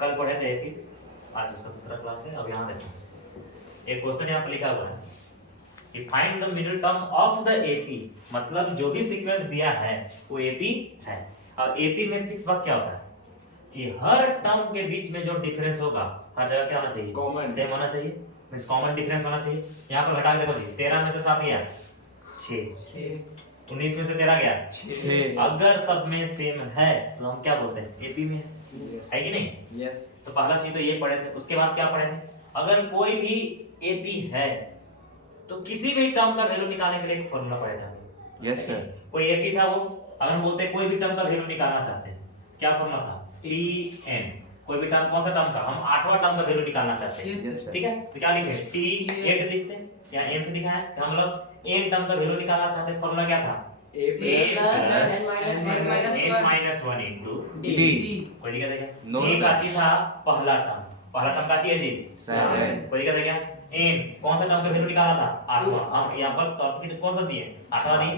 कल पढ़े थे एपी, आज उसका दूसरा क्लास है। अब यहाँ देखो एक क्वेश्चन यहाँ पर लिखा हुआ है कि find the middle term of the AP, मतलब जो भी सीक्वेंस दिया है वो एपी है। और एपी में फिक्स बात क्या होता है कि हर टर्म के बीच में जो डिफरेंस होगा हर जगह क्या होना चाहिए, कॉमन सेम होना चाहिए, मींस कॉमन डिफरेंस होना चाहिए। यहाँ पर घटा के देखो जी, 13 में से 7 गया 6, 19 में से 13 गया 6। अगर सब में सेम है तो हम क्या बोलते हैं, एपी में है कि नहीं? यस। तो पहला चीज तो ये पढ़े थे। उसके बाद क्या पढ़े थे, अगर कोई भी एपी है तो किसी भी टर्म का वैल्यू निकालने के लिए एक फॉर्मूला पढ़े थे। Yes sir. कोई एपी था, वो अगर हम बोलते हैं कोई भी टर्म का वैल्यू निकालना चाहते हैं, क्या फॉर्मूला था, tn। कोई भी टर्म, कौन सा टर्म का, हम 8वां टर्म का वैल्यू निकालना चाहते हैं। Yes, sir. ठीक है, तो क्या लिखे, t8 लिखते हैं, यहाँ n से लिखा है, तो हम लोग n टर्म का वैल्यू निकालना चाहते हैं। फॉर्मूला क्या था, a plus n minus 1 into d। कोई दिक्कत है क्या? No, a sir. का चीज था पहला टर्म, पहला टर्म का चीज है जी 7। कोई दिक्कत है क्या? n कौन सा टर्म का वैल्यू निकालना था, 8वां। हम यहाँ पर तो आपकी कौन सा दिए, 8वां दिए,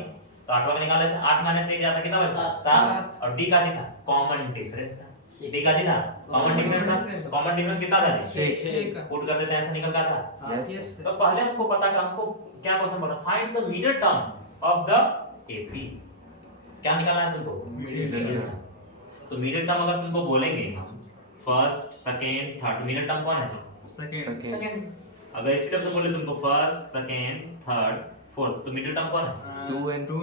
तो 8वां का निकाल लेते हैं। 8 माइनस 1 जाता कितना बचता, 7। और d का चीज था कॉमन डिफरेंस था, d का चीज था कॉमन डिफरेंस था। कॉमन डिफरेंस कितना था जी, 6। पुट कर देते हैं, ऐसा निकल का था। यस तो पहले हमको पता था, हमको क्या क्वेश्चन बोला, find the middle term of the AP. क्या निकालना है तुमको, Middle term। तो मिडिल टर्म अगर तुमको बोलेंगे हम first second third, middle term कौन है, सेकंड। सेकंड। अगर इसी तरह से बोले तुमको फर्स्ट सेकंड थर्ड फोर्थ, तो मिडिल टर्म कौन है, 2 and 4/2।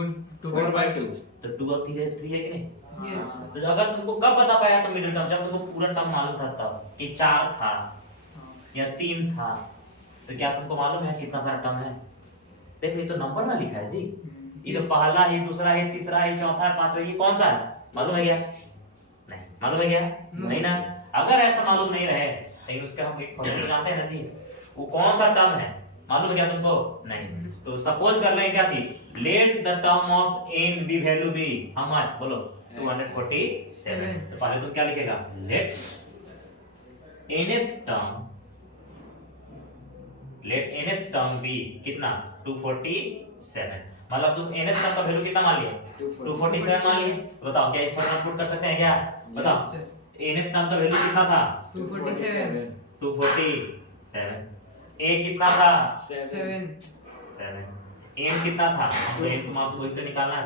तो 2 और 3 है कि नहीं? Yes. तो अगर तुमको कब बता पाया तो मिडिल टर्म, जब तुमको पूरा टर्म मालूम था तब कि 4 था या 3 था। तो क्या तुमको मालूम है कितना सारा टर्म है? देखो ये तो नंबर ना लिखा है जी, ये तो पहला ही, दूसरा ही, तीसरा ही, चौथा है, पांचवा, ये कौन सा है, मालूम है क्या? नहीं मालूम है क्या? नहीं ना। अगर ऐसा मालूम नहीं रहे, लेकिन उसका हम एक फॉर्मूला जानते हैं ना जी, वो कौन सा टर्म है मालूम है क्या तुमको? नहीं। तो सपोज कर लें क्या चीज, let the term of n be value be how much, बोलो 247। तो पहले तुम क्या लिखेगा, लेट nth टर्म बी कितना, 247। मतलब तुम nth टर्म का वैल्यू कितना मान लिए, 247 मान लिए। तो बताओ क्या इस फॉर्मूला पुट कर सकते हैं क्या, बताओ। nth टर्म का वैल्यू कितना था, 247। a कितना था, 7। n कितना था, हम तो n को मान तो निकालना है,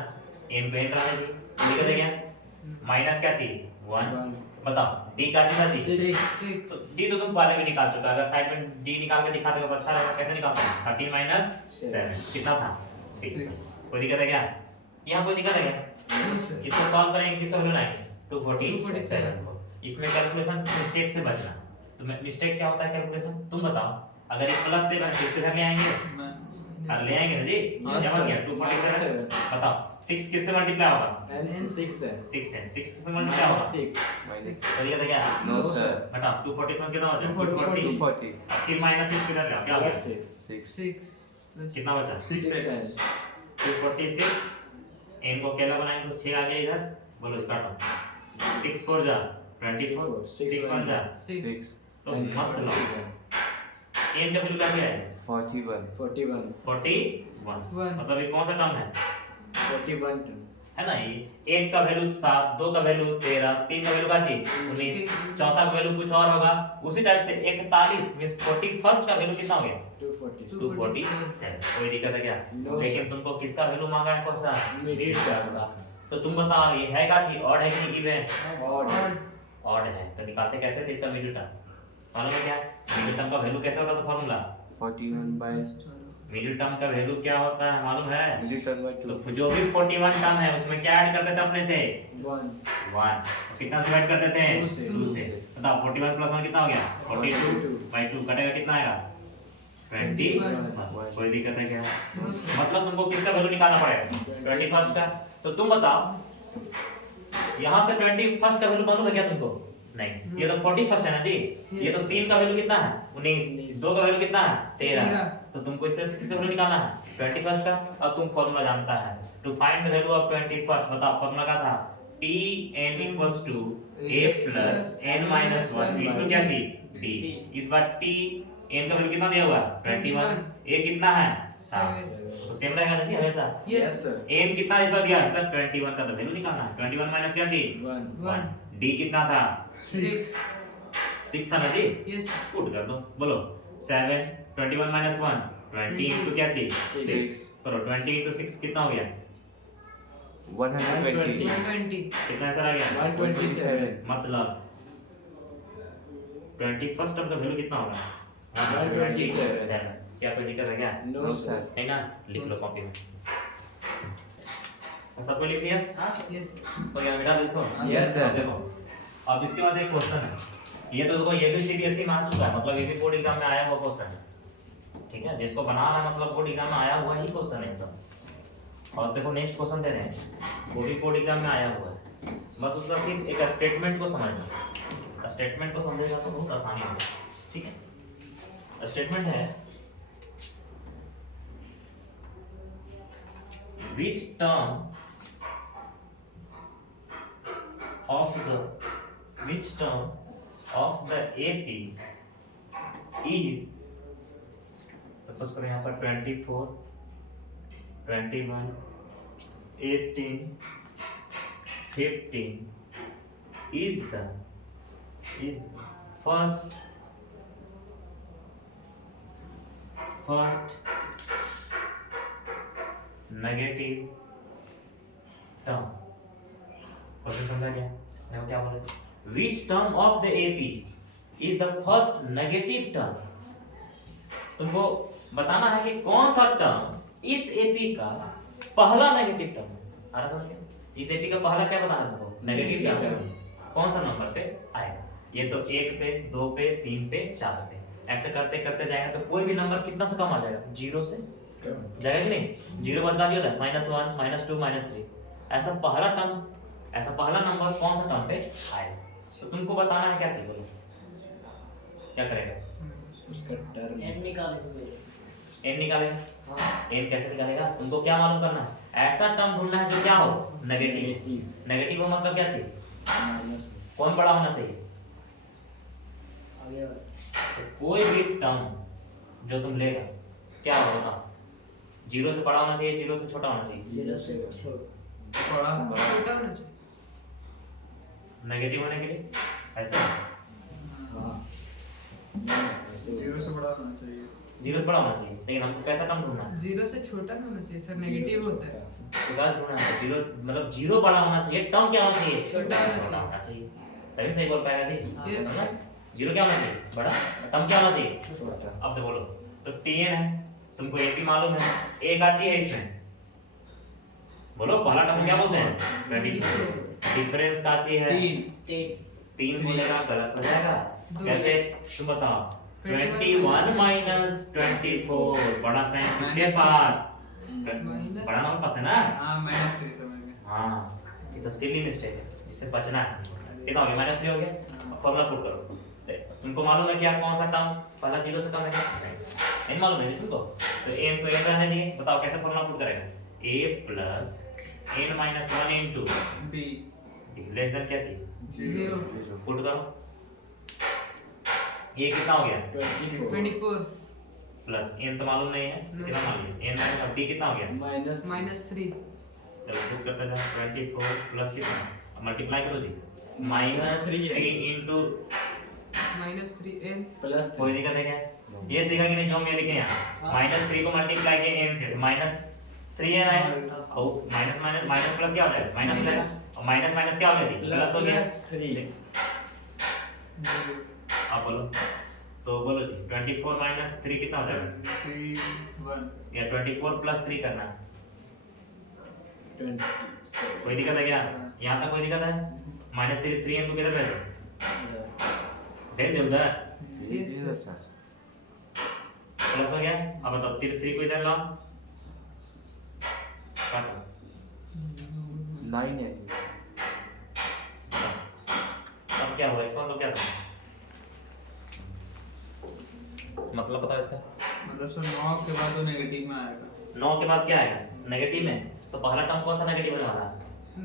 n को n रहने दी, दिक्कत है क्या? माइनस क्या चाहिए, 1। बताओ d का कितना चाहिए, तो d तो तुम पहले भी निकाल चुका है। अगर साइड में d निकाल के दिखाते हो तो अच्छा लगेगा। कैसे निकालते हैं, 13 - 7 कितना था, 6। कोई दिक्कत है क्या, यहाँ कोई दिक्कत है क्या? इसको सॉल्व करेंगे, किसका वैल्यू लाएंगे, 247 को। इसमें कैलकुलेशन मिस्टेक से बचना। तो मिस्टेक क्या होता है कैलकुलेशन, तुम बताओ। अगर ये प्लस 7 किसके घर ले आएंगे, ले आएंगे ना जी, क्या बन गया 247। बताओ 6 किससे मल्टीप्लाई होगा, 6 है। 6 है, 6 किससे मल्टीप्लाई होगा, 6 तो ये था क्या, नो सर। बताओ 247 कितना बचा, 240। फिर -6 किधर गया, क्या हो गया, 6 कितना बचा, 6। 246। n को अकेला बनाएंगे तो 6 आ गया इधर, बोलो जी काटो, 6 4 जा 24, 6 1 जा 6। तो मतलब n का वैल्यू क्या है, 41। 41। मतलब ये कौन सा टर्म है, 41 है ना। ये 1 का वैल्यू 7, 2 का वैल्यू 13, 3 का वैल्यू का चाहिए 19, चौथा का वैल्यू कुछ और होगा। उसी टाइप से 41 मींस 41st का वैल्यू कितना हो गया, 247। कोई दिक्कत है क्या? No, लेकिन तुमको किसका वैल्यू मांगा है, कौन सा, मिडिल टर्म का। तो तुम बताओ ये है का चीज, ऑड है कि इवन, और ऑड है। तो निकालते कैसे थे इसका मिडिल टर्म, मालूम है क्या? मिडिल टर्म का वैल्यू कैसे होता था, फॉर्मूला 41/2। मिडिल टर्म का वैल्यू क्या होता है मालूम है, मिडिल टर्म बाय 2। तो जो भी 41 टर्म है उसमें क्या ऐड करते थे अपने से, 1 1। तो कितना से ऐड कर देते हैं, 2 से। बताओ 41 + 1 कितना हो गया, 42/2 कटेगा कितना आएगा, 21। कोई दिक्कत है क्या? मतलब तुमको किसका वैल्यू निकालना पड़ेगा, 21st का। तो तुम बताओ यहाँ से 21st का वैल्यू मालूम है क्या तुमको, नहीं। ये तो 41st है ना जी। ये तो 3 का वैल्यू कितना है, 19। 2 का वैल्यू कितना है, 13। तो तुमको इससे किसका वैल्यू निकालना है, 21st का। अब तुम फॉर्मूला जानता है, to find the value of 21st। बताओ फॉर्मूला क्या था, tn = a + n - 1 इनटू क्या चीज, d। इस बार t n का वैल्यू कितना दिया हुआ है, 21। a कितना है, 7। तो सेम रहेगा ना जी हमेशा। Yes sir. n कितना इस बार दिया है सर, 21 का तो वैल्यू निकालना है। 21 - क्या चीज, 1 d कितना था, 6। 6 था ना जी, यस पुट कर दो। बोलो 7 21 माइनस 1 20 इंटू क्या चाहिए 6 करो 20 इंटू 6 कितना हो गया 120 120 कितना आंसर आ गया 127 मतलब 21st टर्म का वैल्यू कितना होगा 127 क्या कोई दिक्कत है क्या नो सर है ना लिख लो कॉपी में सबको लिख लिया यस तो क्या मिटा दो इसको Yes, sir. देखो अब इसके बाद एक क्वेश्चन है ये तो देखो ये भी सीबीएसई में आ चुका है मतलब ये भी बोर्ड एग्जाम में आया हुआ क्वेश्चन है ठीक है जिसको बनाना है मतलब बोर्ड एग्जाम में आया हुआ ही क्वेश्चन है सब और देखो नेक्स्ट क्वेश्चन दे रहे हैं वो भी बोर्ड एग्जाम में आया हुआ है बस उसका सिर्फ एक स्टेटमेंट को समझना स्टेटमेंट को समझेगा तो बहुत आसानी होगी ठीक है स्टेटमेंट है which term of the AP is suppose करें यहाँ पर 24 21 18 15 is the first negative term question समझा क्या देखो क्या बोले which term of the AP is the first negative term तुमको बताना है कि कौन सा टर्म इस AP का पहला नेगेटिव टर्म है आ रहा समझ में इस AP का पहला क्या बताना है तुमको नेगेटिव टर्म कौन सा नंबर पे आएगा ये तो 1 पे 2 पे 3 पे 4 पे ऐसे करते करते जाएंगे तो कोई भी नंबर कितना से कम आ जाएगा 0 से जाएगा कि नहीं 0 बाद बाकी होता है -1 -2 -3 ऐसा पहला नंबर कौन सा टर्म पे आएगा तो तुमको बताना है क्या चाहिए बोलो क्या करेगा उसका टर्म एन निकालेंगे n निकालेगा n कैसे निकालेगा तुमको क्या मालूम करना है ऐसा टर्म ढूंढना है जो क्या हो नेगेटिव हो मतलब क्या चाहिए माइनस कौन बड़ा होना चाहिए आगे तो कोई भी टर्म जो तुम लेगा क्या होगा 0 से बड़ा होना चाहिए 0 से छोटा होना चाहिए 0 से बड़ा छोटा होना चाहिए नेगेटिव होने के लिए ऐसा हाँ 0 से बड़ा होना चाहिए 0 से बड़ा होना चाहिए लेकिन हमको कैसा टर्म ढूंढना है 0 से छोटा ना होना चाहिए सर नेगेटिव होता है तो क्या ढूंढना है 0 मतलब 0 बड़ा होना चाहिए टर्म क्या होना चाहिए छोटा होना होना चाहिए तभी सही बोल पाएगा जी Yes. समझा? 0 क्या होना चाहिए बड़ा टर्म क्या होना चाहिए छोटा अब तो बोलो तो 10 है तुमको AP मालूम है A का चाहिए इसमें बोलो पहला टर्म क्या बोलते हैं 24 डिफरेंस का चाहिए है 3 बोलेगा गलत हो जाएगा दो। कैसे तुम बताओ 21 21 माइनस 24 बड़ा साइन किसके पास Minus- बड़ा नंबर पास है ना हाँ -3 समझ गए हाँ ये सब सिली मिस्टेक है जिससे बचना है कितना हो गया -3 हो गया फॉर्मूला पुट करो तो तुमको मालूम है क्या कौन सा टर्म पहला 0 से कम है नहीं मालूम है तुमको तो n को n रहने दिए बताओ कैसे फॉर्मूला पुट करेगा a plus n minus 1 into be less than क्या चाहिए 0 पुट करो ये कितना हो गया 24 प्लस n तो मालूम नहीं है कितना मालूम है n माइनस d कितना हो गया -3 चलो पुट करते जाओ 24 प्लस कितना मल्टीप्लाई करो जी Minus -3 3 इनटू -3n प्लस कोई दिक्कत है क्या ये सीखा कि नहीं जो हम ये लिखे यहाँ -3 को मल्टीप्लाई किया n से -3 है ना और माइनस माइनस माइनस प्लस क्या हो जाएगा माइनस Minus. प्लस और माइनस माइनस क्या हो जाएगा जी प्लस हो जाएगा 3 आप बोलो तो बोलो जी 24 माइनस 3 कितना हो जाएगा 21 या 24 प्लस 3 करना है 27 कोई दिक्कत है क्या यहाँ तक कोई दिक्कत है -3 इनटू किधर भेज दो उधर Yes, sir. प्लस हो गया अब बताओ 3 को इधर लाओ काटो 9 है अब क्या हुआ इसका मतलब क्या समझ मतलब बताओ इसका मतलब सर 9 के बाद वो नेगेटिव में आएगा 9 के बाद क्या आएगा नेगेटिव में तो पहला टर्म कौन सा नेगेटिव होने वाला है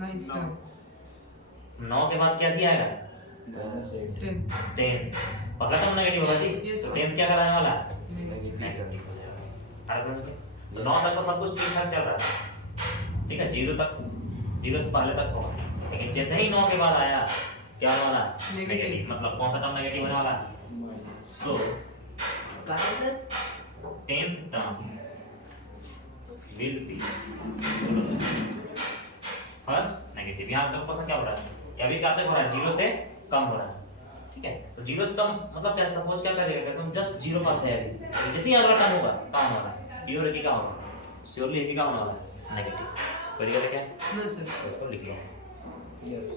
9th term 9 के बाद क्या चीज आएगा 10 10 पहला टर्म नेगेटिव होगा जी Yes, तो sir. 10th क्या कराने वाला है नेगेटिव नेगेटिव हो जाएगा आ समझ के तो 9 तक तो सब कुछ ठीक ठाक चल रहा है ठीक है 0 तक 0 से पहले तक होगा लेकिन जैसे ही 9 के बाद आया क्या होने वाला है Negative. नेगेटिव मतलब कौन सा टर्म नेगेटिव होने वाला है minus so 10th term will be first negative. यहाँ तक क्वेश्चन क्या हो रहा है अभी क्या तक हो रहा है 0 से कम हो रहा है ठीक है तो 0 से कम मतलब क्या सपोज क्या करेगा तुम जस्ट 0 पास है अभी जैसे ही अगला टर्म होगा क्या होने वाला है प्योर की क्या होगा श्योरली की क्या होने वाला है नेगेटिव कोई दिक्कत है क्या नो सर तो इसको लिख लो यस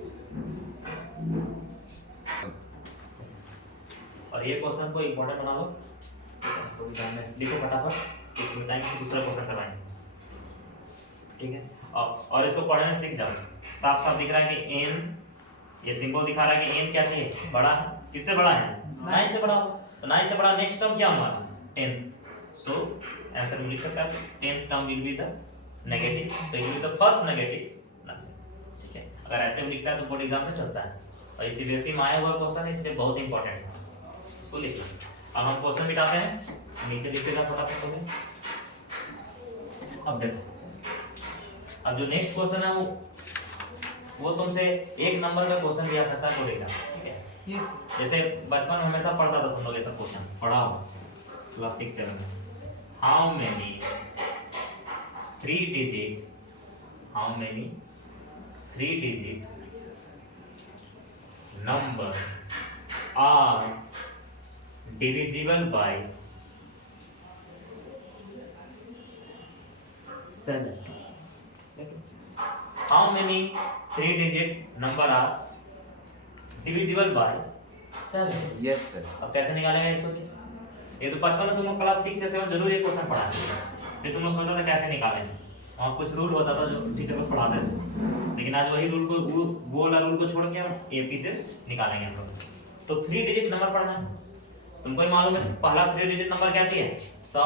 और ये क्वेश्चन को इंपॉर्टेंट बना लो कोई टाइम में लिखो फटाफट इसमें टाइम पे दूसरा क्वेश्चन करवाएंगे ठीक है और इसको पढ़ने सीख जाओ साफ साफ दिख रहा है कि n ये सिंबल दिखा रहा है कि n क्या चाहिए बड़ा है किससे बड़ा है 9 से बड़ा तो 9 से बड़ा नेक्स्ट टर्म क्या होने वाला है 10th सो आंसर में लिख सकता है 10th term will be the negative so it will be the first negative ठीक है अगर ऐसे में लिखता है तो बोर्ड एग्जाम में चलता है और इसी बेसिस में आया हुआ क्वेश्चन है इसलिए बहुत इंपॉर्टेंट है इसको लिख लो अब हम क्वेश्चन मिटाते हैं नीचे लिख देगा फटाफट से अब देखो अब जो नेक्स्ट क्वेश्चन है वो तुमसे एक नंबर का क्वेश्चन भी आ सकता है बोर्ड एग्जाम ठीक है यस जैसे बचपन में हमेशा पढ़ता था तुम लोग ये सब क्वेश्चन पढ़ा हो क्लास 6 7 में how many 3 digit number are divisible by 7 how many 3 digit number are divisible by 7 yes sir अब कैसे निकालेंगे इसको जी ये तो बचपन में तुम लोग क्लास 6 या 7 जरूर ये क्वेश्चन पढ़ा है ये तुम लोग सोचा था कैसे निकालेंगे वहाँ कुछ रूल होता था जो टीचर लोग पढ़ाते थे लेकिन आज वही रूल को वो वाला रूल को छोड़ के हम एपी से निकालेंगे हम लोग तो 3 डिजिट नंबर पढ़ना है तुमको ही मालूम है पहला 3 डिजिट नंबर क्या चाहिए 100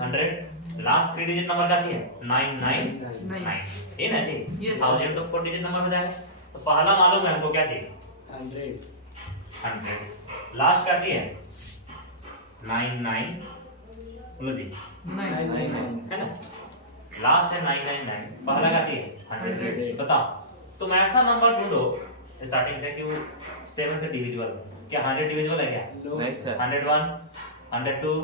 100 लास्ट 3 डिजिट नंबर क्या चाहिए 999 ये ना जी Yes. 1000 तो 4 डिजिट नंबर हो जाएगा तो पहला मालूम है हमको क्या चाहिए 100 लास्ट क्या चाहिए 99 बोलो जी 9 है ना लास्ट है 999 पहला का चाहिए 100 बताओ तुम ऐसा नंबर ढूंढो स्टार्टिंग से कि वो 7 से डिविजिबल क्या 100 डिविजिबल है क्या नहीं सर 101 102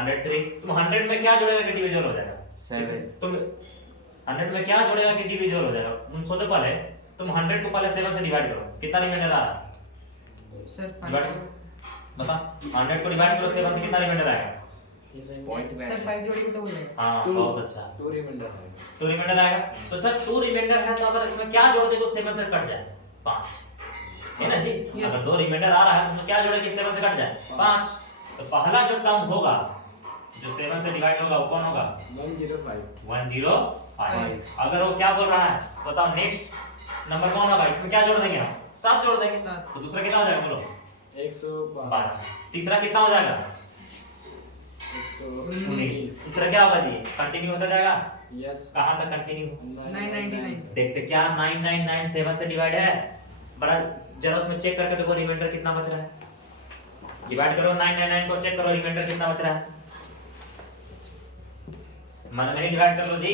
103 तुम 100 में क्या जोड़ेगा कि डिविजिबल हो जाएगा 7 तुम 100 में क्या जोड़ेगा कि डिविजिबल हो जाएगा तुम सोचो पहले तुम 100 को पहले 7 से डिवाइड करो कितना रिमाइंडर आ रहा है सर डिवाइड बताओ 100 को डिवाइड करो 7 से कितना रिमाइंडर आएगा पॉइंट में सर 5 जोड़ेंगे तो हो जाएगा हाँ बहुत अच्छा 2 रिमाइंडर है 2 रिमाइंडर आएगा तो सर 2 रिमाइंडर है तो अगर इसमें क्या जोड़ देंगे 7 से कट जाए 5 है ना जी Yes. अगर 2 रिमाइंडर आ रहा है तो उसमें क्या जोड़ेंगे 7 से कट जाए 5 तो पहला जो टर्म होगा जो 7 से डिवाइड होगा वो कौन होगा 105 105 अगर वो क्या बोल रहा है बताओ नेक्स्ट नंबर कौन होगा इसमें क्या जोड़ देंगे हम 7 जोड़ देंगे सात। तो दूसरा कितना हो जाएगा बोलो 112 तीसरा कितना हो जाएगा 119 तीसरा क्या होगा जी कंटिन्यू होता जाएगा यस कहां तक कंटिन्यू 999 देखते क्या 9997 से डिवाइड है बड़ा जरा उसमें चेक करके देखो रिमाइंडर कितना बच रहा है डिवाइड करो 999 को चेक करो रिमाइंडर कितना बच रहा है मन में ही डिवाइड कर लो जी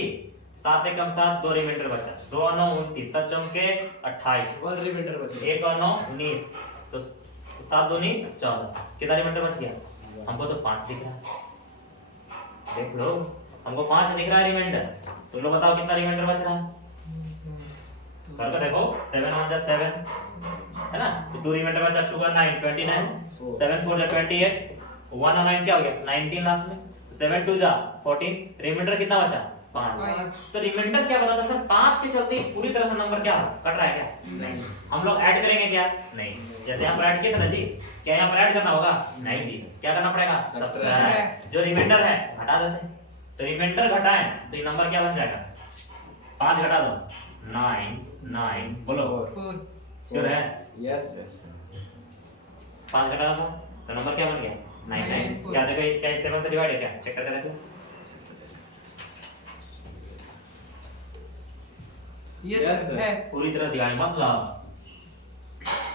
7 एकम 7 2 रिमाइंडर बचा 2 9 29 7 चौके 28 1 रिमाइंडर बचा 1 और 9 19 तो 7 दूनी 14 कितना रिमाइंडर बच गया हमको तो 5 दिख रहा है देख लो हमको 5 दिख रहा है रिमाइंडर तुम लोग बताओ कितना रिमाइंडर बच रहा है करके देखो 7 1 जा 7 है ना तो 2 रिमाइंडर बचा 2 और 9 29 7 4 जा 28 1 और 9 क्या हो गया 19 लास्ट में तो 7 2 जा 14 रिमाइंडर कितना बचा 5 तो रिमाइंडर क्या बताता सर 5 के चलते पूरी तरह से नंबर क्या कट रहा है क्या नहीं हम लोग ऐड करेंगे क्या नहीं जैसे यहाँ पर ऐड किए थे ना जी क्या यहाँ पर ऐड करना होगा नहीं जी क्या करना पड़ेगा सब्ट्रैक्ट जो रिमाइंडर है घटा देते हैं तो रिमाइंडर घटाएं तो ये नंबर क्या बन जाएगा 5 घटा दो 9 9 बोलो 4 श्योर है यस यस 5 घटा दो तो नंबर क्या बन गया 99 क्या देखो इसका 7 से डिवाइड है क्या चेक करके देखो यस sir. है पूरी तरह डिवाइड मतलब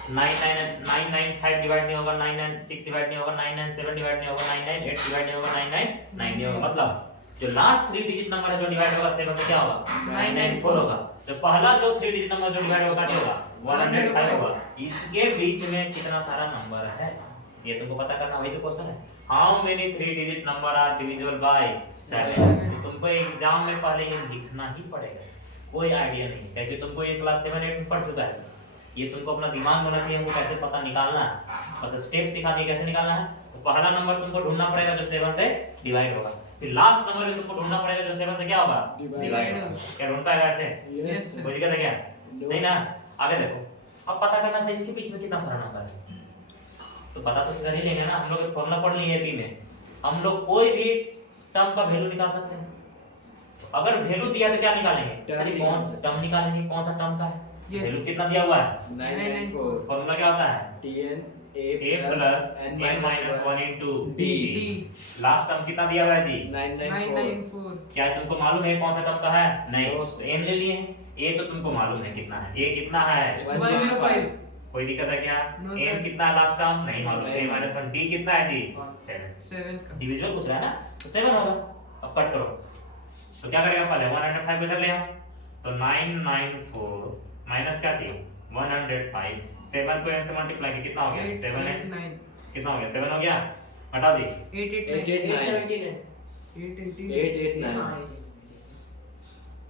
995 डिवाइड नहीं होगा 996 डिवाइड नहीं होगा 997 डिवाइड नहीं होगा 998 डिवाइड नहीं होगा 999 नहीं होगा मतलब जो लास्ट 3 डिजिट नंबर है जो डिवाइड होगा 7 से क्या होगा 994 होगा। जो पहला जो 3 डिजिट नंबर जो डिवाइड होगा क्या होगा 105 होगा। इसके बीच में कितना सारा नंबर है ये तुमको पता करना, वही तो क्वेश्चन है। How many 3 digit number are divisible by 7। तुमको एग्जाम में पहले ये लिखना ही पड़ेगा, कोई आइडिया नहीं, क्योंकि तुमको ये क्लास 7 8 में पढ़ चुका है। ये तुमको अपना दिमाग में होना चाहिए हमको कैसे पता निकालना है, बस स्टेप सिखा दिए कैसे निकालना है। तो पहला नंबर तुमको ढूंढना पड़ेगा जो 7 से डिवाइड होगा, फिर लास्ट नंबर भी तुमको ढूंढना पड़ेगा जो 7 से क्या होगा डिवाइड होगा। क्या ढूंढ पाएगा ऐसे? यस कोई दिक्कत है क्या? नहीं ना। आगे देखो, अब पता करना है इसके बीच में कितना सारा नंबर है, तो पता तो कर ही लेंगे ना। हम लोग फॉर्मूला पढ़ लिए एपी में, हम लोग कोई भी टर्म का वैल्यू निकाल सकते हैं। तो अगर वैल्यू दिया तो क्या निकालेंगे? सर कौन सा टर्म निकालेंगे, कौन सा टर्म का है। वैल्यू कितना दिया हुआ है 994 फॉर्मूला क्या होता है tn a plus n minus 1 into d। Last term कितना दिया हुआ है जी 994 994 क्या तुमको मालूम है कौन सा टर्म का है? नहीं। No, तो n ले लिए हैं, a तो तुमको मालूम है कितना है, a कितना है 105 कोई दिक्कत है क्या? No, n sir. कितना है लास्ट टर्म नहीं मालूम, a नहीं minus 1 d कितना है जी 7। 7 का डिविजिबल पूछ रहा है ना, तो 7 होगा। अब कट करो तो क्या करेगा, पहले 105 इधर ले आओ, तो 994 माइनस क्या चाहिए 105। 7 को n से मल्टीप्लाई किया कितना हो गया 7 है 889 कितना हो गया 7 हो गया, हटाओ जी 889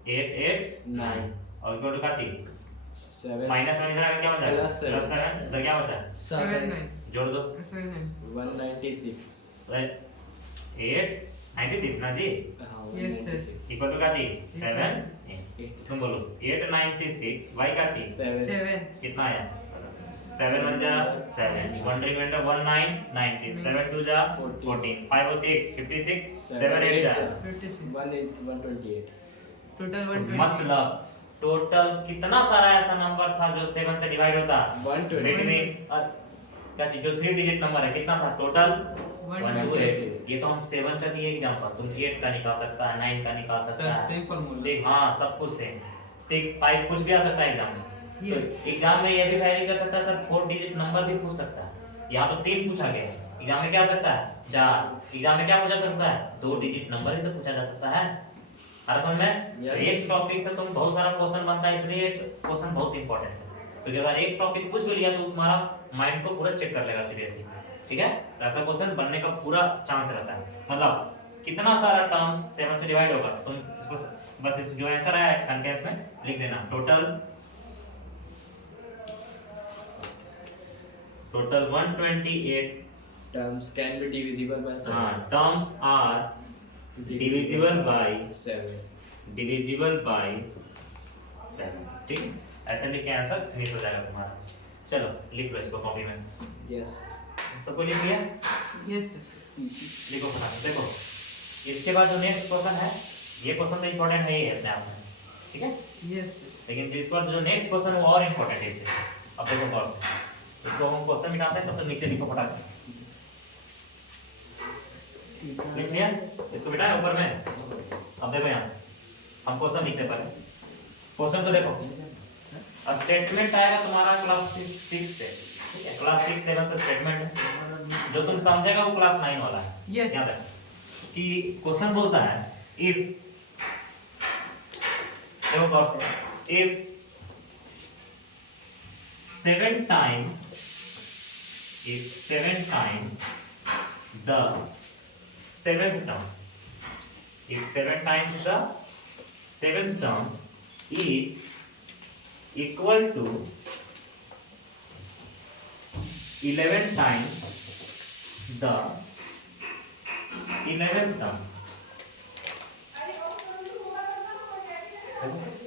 889 और इक्वल टू का चाहिए 7 माइनस में इधर आके क्या बचा Plus seven. प्लस 7 इधर क्या बचा 79 जोड़ दो 196 896 ना जी हाँ Yes, sir. 196 इक्वल टू का चाहिए 7 तुम बोलो 896 y का चाहिए 7 7 कितना आया 7 1 जा 7 1 रिमाइंडर 1 9 19 7 2 जा 14 5 और 6 56 7 8 जा 56 128 टोटल 120 मतलब टोटल कितना सारा ऐसा नंबर था जो 7 से डिवाइड होता 120 बिटवीन क्या चीज जो 3 डिजिट नंबर है कितना था टोटल 128 ये तो हम 7 का दिए एग्जांपल, तुम 8 का निकाल सकता है 9 का निकाल सकता है सेम फार्मूला से हाँ सब कुछ सेम 6 5 कुछ भी आ सकता है एग्जाम में। Yes. तो एग्जाम में ये भी वैरी कर सकता है सर 4 डिजिट नंबर भी पूछ सकता है। यहाँ तो 3 पूछा गया है, एग्जाम में क्या आ सकता है 4। एग्जाम में क्या पूछा जा सकता है 2 डिजिट नंबर ही तो पूछा जा सकता है। हर समझ में Yes. एक टॉपिक से तुम बहुत सारा क्वेश्चन बनता है, इसलिए क्वेश्चन बहुत इंपॉर्टेंट है। तो अगर एक टॉपिक कुछ भी लिया तो तुम्हारा माइंड को पूरा चेक कर लेगा सीरियसली, ठीक है। तो ऐसा क्वेश्चन बनने का पूरा चांस रहता है। मतलब कितना सारा टर्म्स 7 से डिवाइड होगा, तुम इसको बस इस जो आंसर आया सेंटेंस में लिख देना। Total 128 terms can be divisible by 7 हाँ टर्म्स आर डिविजिबल बाय 7 7, ठीक है। ऐसे लिख के आंसर फिनिश हो जाएगा तुम्हारा। चलो लिख लो इसको कॉपी में, yes सबको लिख लिया, यस सर लिखो फटाफट। देखो इसके बाद जो नेक्स्ट क्वेश्चन है, ये क्वेश्चन तो इंपॉर्टेंट है ही है अपने आप में, ठीक है। यस लेकिन जिस पर जो नेक्स्ट क्वेश्चन है वो और इंपॉर्टेंट है इससे। अब देखो गौर से, इसको हम क्वेश्चन मिटाते हैं तब तक नीचे लिखो फटाफट। लिख लिया, इसको मिटाएं ऊपर में। अब देखो यहाँ हम क्वेश्चन लिखते हैं पहले। क्वेश्चन तो देखो स्टेटमेंट आएगा तुम्हारा क्लास 6 से, ठीक है। क्लास 6 7 से स्टेटमेंट है, जो तुम समझेगा वो क्लास 9 वाला है। Yes. याद है कि क्वेश्चन बोलता है इफ, देखो गौर से, if 7 times the seventh term, if 7 times the seventh term is equal to 11 times the 11th term,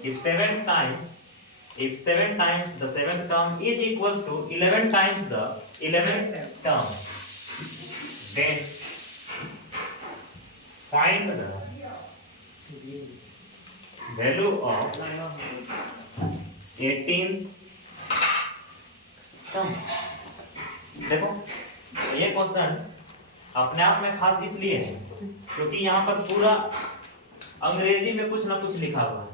if 7 times the 7th term is equals to 11 times the 11th term, then find the value of 18th term। देखो ये question अपने आप में खास इसलिए है क्योंकि यहाँ पर पूरा अंग्रेजी में कुछ ना कुछ लिखा हुआ है,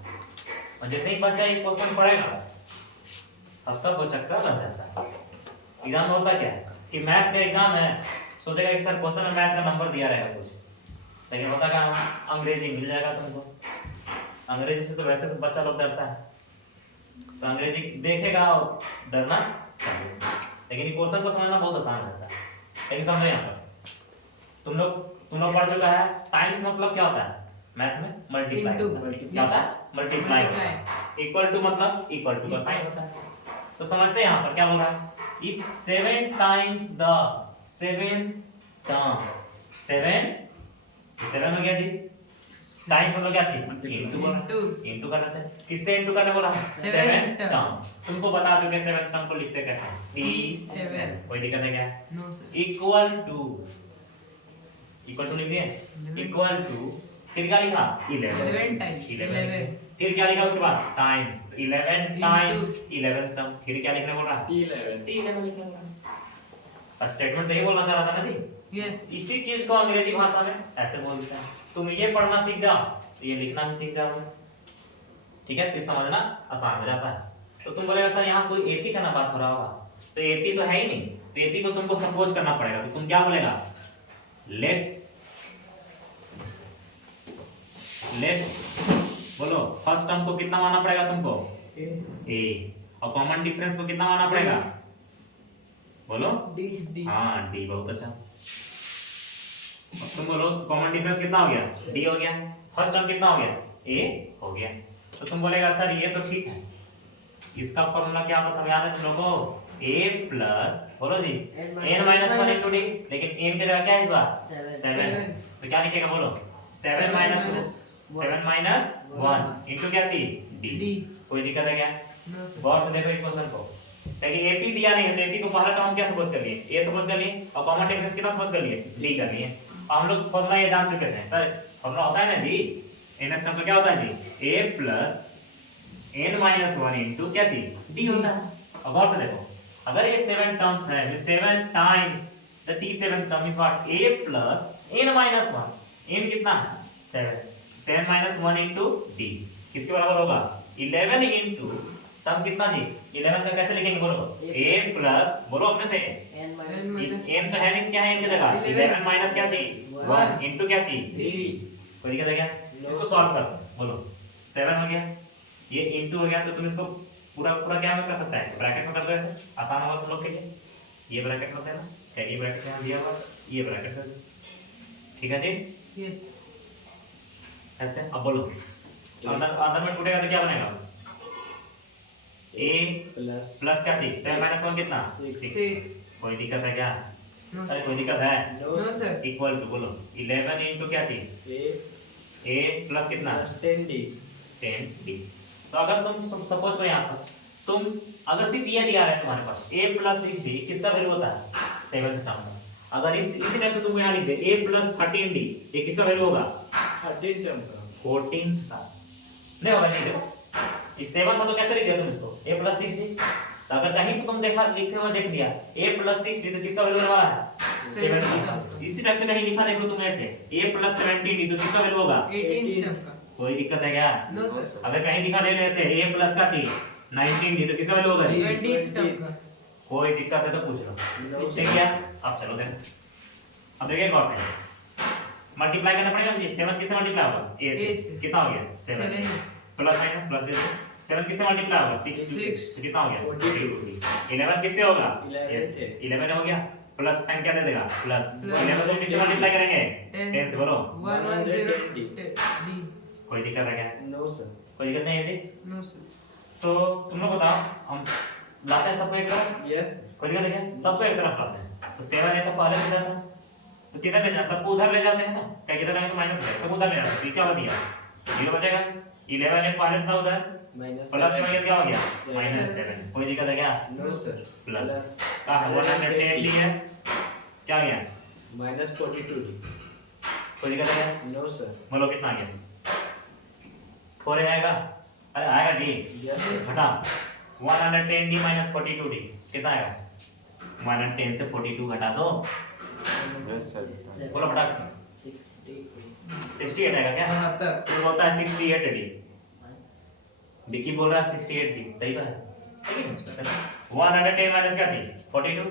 और जैसे ही बच्चा ये क्वेश्चन पढ़ेगा तब तक वो चक्कर लग जाता है। एग्जाम में होता क्या है कि मैथ का एग्जाम है, सोचेगा कि सर क्वेश्चन में मैथ का नंबर दिया रहेगा कुछ, लेकिन होता क्या है, अंग्रेजी मिल जाएगा तुमको। अंग्रेजी से तो वैसे तो बच्चा लोग डरता है, तो अंग्रेजी देखेगा और डरना चाहिए। लेकिन क्वेश्चन को समझना बहुत आसान रहता है। लेकिन समझो यहाँ पर तुम लोग पढ़ चुका है टाइम्स मतलब क्या होता है मैथ में? मल्टीप्लाई। Into, क्या होता है? मल्टीप्लाई। Multiply। इक्वल टू मतलब इक्वल टू का साइन होता है। तो समझते हैं यहाँ पर क्या बोल रहा है, इफ 7 टाइम्स द 7 टर्म 7 हो गया जी, टाइम्स मतलब क्या चीज? इनटू बोला, इनटू कर रहे थे, किससे इनटू करने बोला? 7 टर्म। तुमको बता दो कि 7 टर्म को लिखते कैसे? T7। कोई दिक्कत है क्या? No sir. इक्वल टू लिख दिए, इक्वल टू फिर क्या लिखा? 11 times 11। फिर क्या लिखा उसके बाद? टाइम्स। 11 times 11 term. फिर क्या लिखने बोल रहा? T11 T11 लिखने बोल रहा। स्टेटमेंट सही बोलना चाह रहा था ना जी। यस। इसी चीज को अंग्रेजी भाषा में ऐसे बोलते हैं। तुम ये पढ़ना सीख जाओ तो ये लिखना भी सीख जाओगे, ठीक है? फिर समझना आसान हो जाता है। तो तुम बोलेगा सर यहाँ कोई एपी का ना बात हो रहा होगा, तो एपी तो है ही नहीं, तो एपी को तुमको सपोज करना पड़ेगा। तो तुम क्या बोलेगा? लेट बोलो फर्स्ट टर्म को कितना मानना पड़ेगा तुमको? ए। और कॉमन डिफरेंस को कितना मानना पड़ेगा? बोलो डी। हाँ डी। बहुत अच्छा। अब तुम बोलो कॉमन डिफरेंस कितना हो गया? डी हो गया। फर्स्ट टर्म कितना हो गया? ए हो गया। तो तुम बोलेगा सर ये तो ठीक है, इसका फॉर्मूला क्या होता था याद है तुम लोगों को? a प्लस बोलो जी n माइनस 1 इनटू डी। लेकिन n की जगह क्या है इस बार? 7। तो क्या लिखेगा बोलो? 7 माइनस 1 इनटू क्या चीज? डी। कोई दिक्कत है क्या? No sir. गौर से देखो इस क्वेश्चन को। लेकिन एपी दिया नहीं है तो एपी को पहला टर्म क्या सपोज कर लिए? ए सपोज कर लिए, और कॉमन डिफरेंस कितना सपोज कर लिए? डी कर लिए। और हम लोग फॉर्मूला ये जान चुके थे सर, फॉर्मूला होता है ना जी, n टर्म का क्या होता है जी? a plus n minus 1 into क्या चीज? डी होता है। और गौर से देखो, अगर ये 7 टर्म्स है, ये 7 times the t7 term is what? a plus n minus 1। n कितना है? 7 माइनस 1 इनटू d किसके बराबर होगा? 11 इनटू टर्म कितना जी? 11 का कैसे लिखेंगे बोलो? a प्लस बोलो अपने से n n तो है नहीं, क्या है n की जगह? 11 माइनस क्या चीज? 1 इनटू क्या चीज? डी। कोई दिक्कत है क्या? इसको सॉल्व कर बोलो। 7 हो गया, ये इनटू हो गया, तो तुम इसको पूरा क्या में कर सकता है? ब्रैकेट में कर दो, ऐसे आसान होगा तुम लोग के लिए। ये ब्रैकेट मत देना, क्या ये ब्रैकेट यहां दिया हुआ, ये ब्रैकेट कर दो, ठीक है जी? यस। ऐसे अब बोलो, अंदर में टूटेगा तो क्या बनेगा? a प्लस क्या चीज? 7 माइनस 1 कितना? 6। कोई दिक्कत है क्या? नो अरे सर। कोई दिक्कत है? No sir. इक्वल टू बोलो 11 इनटू क्या चीज? a प्लस कितना? 10d 10d। तो अगर तुम सपोज करो यहाँ पर तुम अगर सिर्फ ये दिया है तुम्हारे पास a प्लस 6d किसका वैल्यू होता है? 7th टर्म का। अगर इसी टाइप से तुम यहाँ लिख दे a प्लस 13d, ये किसका वैल्यू होगा? 13 टर्म का 14th का। नहीं होगा जी, देखो ये 7 था तो कैसे लिख दिया तुम इसको? a plus 6d। तो अगर कहीं पे तुम देखा लिखे हुए देख दिया a प्लस 6d तो किसका वैल्यू होने वाला है? 7th का। इसी टाइप से कहीं लिखा देख लो तुम ऐसे a प्लस 17d तो किसका वैल्यू होगा? 18 टर्म का। कोई दिक्कत है क्या? No sir. अगर कहीं दिखा दे ऐसे a प्लस का चीज 19d तो किसका वैल्यू होगा? 20th टर्म का। कोई दिक्कत है तो पूछ लो, No, ठीक है? अब चलो देखो, अब देखिए गौर से मल्टीप्लाई करना पड़ेगा मुझे। 7 किससे मल्टीप्लाई होगा? a A से। से। कितना हो गया? 7 प्लस है ना, प्लस दे दो। 7 किससे मल्टीप्लाई होगा? 6 6। कितना हो गया? 42। 11 किससे होगा? 11 Yes, से। 11 हो गया, प्लस साइन क्या दे देगा? प्लस। Plus। 11 को किससे मल्टीप्लाई करेंगे? 10 से। बोलो 110 डी। कोई दिक्कत है क्या? नो सर कोई दिक्कत नहीं है जी? No sir. तो तुम लोग बताओ, हम लाते हैं सबको एक तरफ? यस कोई दिक्कत है क्या? सबको एक तरफ लाते हैं। तो 7 है तो पहले से जाता है, तो किधर ले जाना? सबको उधर ले जाते हैं ना, क्या किधर आए तो माइनस हो जाएगा, सब उधर ले जाते हैं। तो क्या बच गया? 0 बचेगा। 11 है पहले से था उधर, माइनस प्लस से माइनस क्या हो गया? Seven। -7। कोई दिक्कत है क्या? नो सर प्लस का 110d है, क्या गया? माइनस 42d कोई दिक्कत है क्या? नो सर बोलो कितना आ गया? 4 आएगा? अरे आएगा जी, यस घटा 110d माइनस 42d कितना आएगा? 110 से 42 घटा दो, यस सर बोलो फटाक से। 68 आएगा क्या? 72। तो होता है 68d। विकी बोल रहा है 68d, सही तो है? 110 माइनस क्या चीज? 42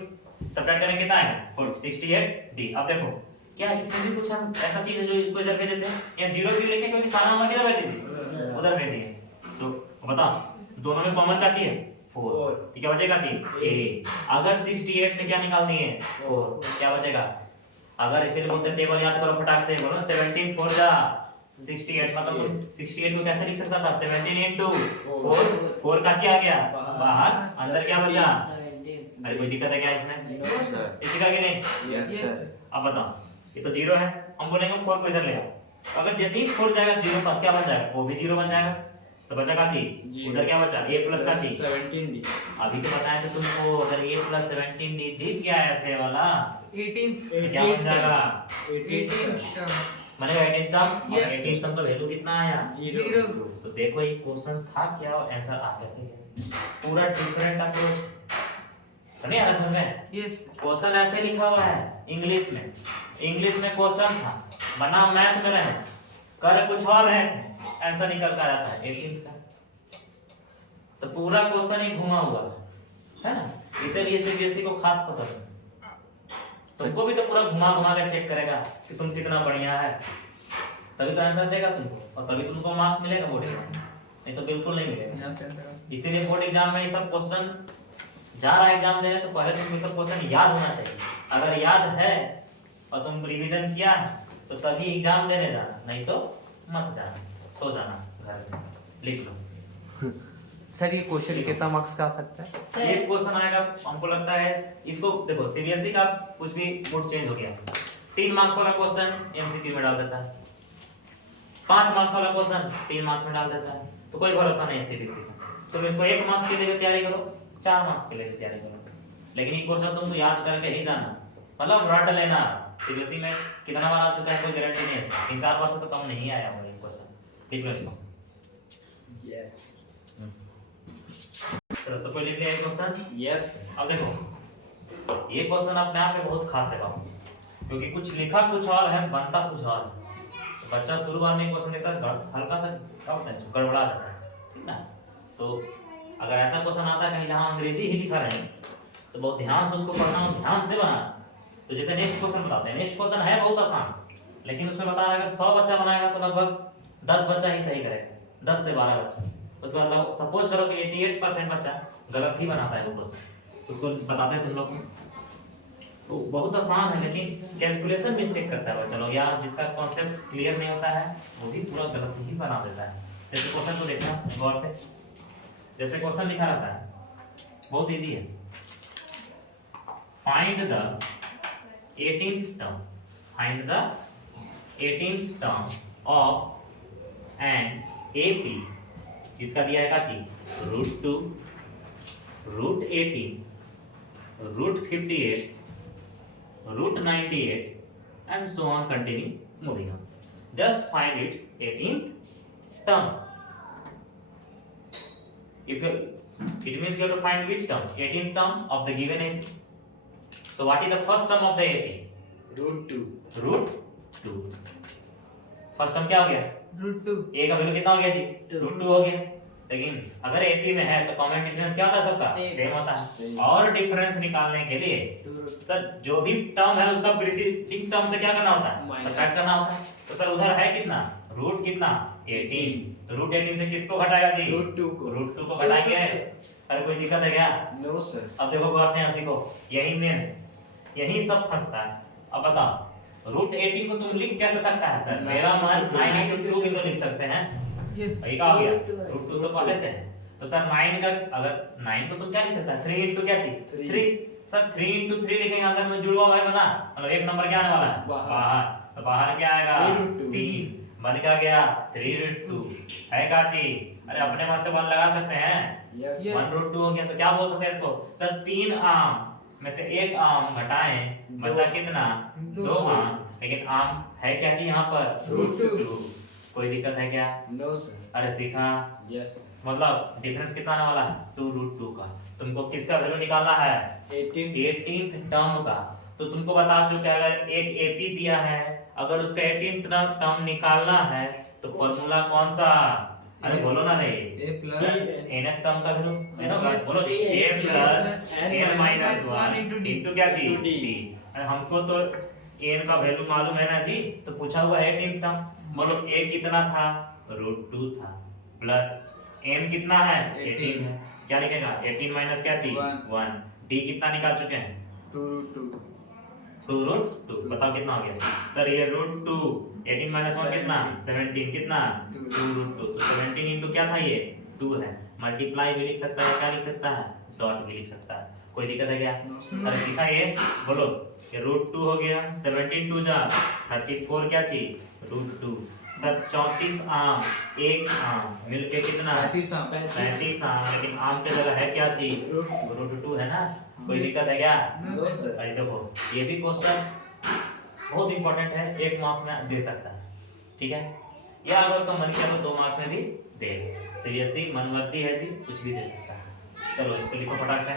सब्ट्रैक्ट करेंगे कितना आएगा? 68d। अब देखो क्या इसमें भी कुछ हम ऐसा चीज है जो इसको इधर भेज देते हैं? या जीरो क्यों लिखे? क्योंकि सारा नंबर किधर भेज दीजिए, उधर भेज दिए। तो बताओ दोनों में कॉमन क्या चाहिए? 4। तो क्या बचेगा चाहिए? ए। अगर 68 से क्या निकाल दिए? 4। क्या बचेगा? अगर इसीलिए बोलते हैं टेबल याद करो फटाक से, बोलो 17 4 जा 68, मतलब तुम 68 को कैसे लिख सकता था? 17 into 4, 4 का चाहिए आ गया बाहर, अंदर क्या बचा? अरे कोई दिक्कत है क्या इसमें? No sir. इसी का कि नहीं? यस Yes, सर। sir. अब बताओ, ये तो 0 है, हम बोलेंगे 4 को इधर ले आओ। अगर जैसे ही 4 जाएगा 0 पास, क्या बन जाएगा? वो भी 0 बन जाएगा। तो बचा क्या चाहिए? Zero. उधर क्या बचा? a प्लस का चाहिए। 17D। अभी तो बताया था तुमको, अगर a प्लस 17d दिख गया ऐसे वाला 18th तो क्या बन जाएगा? 18th टर्म मैंने 18 टर्म, और Yes. 18 टर्म का वैल्यू कितना आया? 0 तो देखो ये क्वेश्चन था क्या और आंसर आ कैसे गया? पूरा डिफरेंट अप्रोच नहीं आ रहा समझ में? यस क्वेश्चन ऐसे लिखा हुआ है इंग्लिश में, इंग्लिश में क्वेश्चन था, बना मैथ में रहे, कर कुछ और रहे थे, ऐसा निकल कर आता है 18 का। तो पूरा क्वेश्चन ही घुमा हुआ है ना, इसलिए सीबीएसई को खास पसंद है। तुमको भी तो पूरा घुमा घुमा के चेक करेगा कि तुम कितना बढ़िया है, तभी तो आंसर देगा तुमको, और तभी तुमको मार्क्स मिलेगा बोर्ड एग्जाम में, नहीं तो बिल्कुल नहीं मिलेगा। इसीलिए बोर्ड एग्जाम में ये सब क्वेश्चन जा रहा है एग्जाम देने, तो पहले तुमको ये सब क्वेश्चन याद होना चाहिए। अगर याद है और तुम रिवीजन किया तो तभी एग्जाम देने जाना, नहीं तो मत जाना, सो जाना घर में, लिख लो। सर ये क्वेश्चन कितना मार्क्स का आ सकता है? ये क्वेश्चन आएगा, हमको लगता है इसको देखो सीबीएसई का कुछ भी मूड चेंज हो गया, 3 मार्क्स वाला क्वेश्चन एमसीक्यू में डाल देता है, 5 मार्क्स वाला क्वेश्चन 3 मार्क्स में डाल देता है, तो कोई भरोसा नहीं है सीबीएसई का। तुम इसको 1 मार्क्स के लिए तैयारी करो, 4 मार्क्स के लिए तैयारी करो, लेकिन ये क्वेश्चन तुमको याद करके ही जाना, मतलब रट लेना। सीबीएसई में कितना बार आ चुका है कोई गारंटी नहीं है, 3-4 बार से तो कम नहीं आया होगा ये क्वेश्चन। लिख लो इसको। यस तो सब कोई लिख लिया ये क्वेश्चन? यस। अब देखो ये क्वेश्चन अपने आप में बहुत खास है बाबू, क्योंकि कुछ लिखा कुछ और है, बनता कुछ और है। तो बच्चा शुरुआत में क्वेश्चन देता है हल्का सा गड़बड़ा जाता है, ठीक ना? तो अगर ऐसा क्वेश्चन आता है कहीं जहाँ अंग्रेजी ही लिखा रहे तो बहुत ध्यान से उसको पढ़ना और ध्यान से बनाना। तो जैसे नेक्स्ट क्वेश्चन बताते हैं, नेक्स्ट क्वेश्चन है बहुत आसान, लेकिन उसमें बता रहा है अगर 100 बच्चा बनाएगा तो लगभग 10 बच्चा ही सही करेगा, 10 से 12 बच्चा। उसके बाद सपोज करो कि 88% बच्चा गलत ही बनाता है वो क्वेश्चन, उसको बताते हैं तुम लोग। तो बहुत आसान है, लेकिन कैलकुलेशन मिस्टेक करता है बच्चा लोग, या जिसका कॉन्सेप्ट क्लियर नहीं होता है वो भी पूरा गलत ही बना देता है। जैसे क्वेश्चन को देखना गौर से, जैसे क्वेश्चन लिखा रहता है बहुत इजी है, find the 18th term, find the 18th term of an AP, जिसका दिया है क्या चीज? √2, √18, √58, √98 and so on, continue moving on. Just find its 18th term. If you, it means you have to find which term? 18th term of the given AP. So what is the first term of the AP? √2। √2. First term क्या हो गया? √2 a का value कितना हो गया जी? √2 हो गया। लेकिन अगर एपी में है तो कॉमन डिफरेंस क्या होता है सबका? सेम होता है। और डिफरेंस निकालने के लिए सर जो भी टर्म है उसका प्रीसीडिंग टर्म से क्या करना होता है? सब्ट्रैक्ट करना होता है। तो सर उधर है कितना? रूट कितना? 18। तो √18 से किसको घटाएगा जी? √2 को घटाएंगे। अरे कोई दिक्कत है क्या? No sir. अब देखो गौर से यहाँ सीखो, यही मेन है, यही सब फंसता है। अब बताओ √18 को तुम लिख कैसे सकता है सर? मेरा मन 9 into 2 भी तो लिख सकते हैं। यस ये क्या हो गया? √2 तो पहले से है। तो सर 9 का अगर 9 को तुम क्या लिख सकता है? 3 into क्या चीज? 3। सर 3 into 3 लिखेंगे, अंदर में जुड़वा हुआ है बना, मतलब एक नंबर क्या आने वाला है? बाहर। तो बाहर क्या आएगा? 3 बन क्या गया? 3√2 है क्या चीज? अरे अपने मन से 1 लगा सकते हैं। यस। 1√2 हो गया तो क्या बोल सकते हैं इसको? सर 3 आम में से 1 आम घटाएं, बचा कितना? 2 आम। लेकिन आम है क्या चीज यहाँ पर? √2। कोई दिक्कत है क्या? No sir. अरे सीखा। यस। मतलब डिफरेंस कितना आने वाला है? 2√2 का। तुमको किसका वैल्यू निकालना है? 18th टर्म का। तो तुमको बता चुके हैं अगर एक एपी दिया है, अगर उसका 18th टर्म निकालना है तो फॉर्मूला कौन सा? अरे बोलो ना रे। a plus nth टर्म का वैल्यू है ना? Yes, बोलो a plus n minus 1 into d into क्या चीज? d। d। अरे हमको तो n का वैल्यू मालूम है ना जी, तो पूछा हुआ 18 था, बोलो a कितना था, √2 था, प्लस n कितना है, 18 है, क्या लिखेगा, 18 माइनस क्या चाहिए, 1, d कितना निकाल चुके हैं, 2√2, बताओ कितना हो गया सर, ये √2, 18 माइनस 1 कितना, 17, कितना 2√2, तो 17 इंटू क्या था, ये 2 है, मल्टीप्लाई भी लिख सकता है, क्या लिख सकता है, डॉट भी लिख सकता है, कोई दिक्कत है क्या, अरे सीखा ये, बोलो ये √2 हो गया, 17 2 जा 34, क्या चाहिए, √2, सर 34 आम, एक आम मिलके कितना, 35 आम, लेकिन आम के जगह है क्या चीज, √2 है ना, कोई दिक्कत है क्या, नो सर। अरे देखो ये भी क्वेश्चन बहुत इंपॉर्टेंट है, 1 मार्क्स में दे सकता है, ठीक है, या अगर उसका मन किया तो 2 मार्क्स में भी दे, सीरियसली मनमर्जी है जी, कुछ भी दे सकता है। चलो इसको लिखो फटाक से।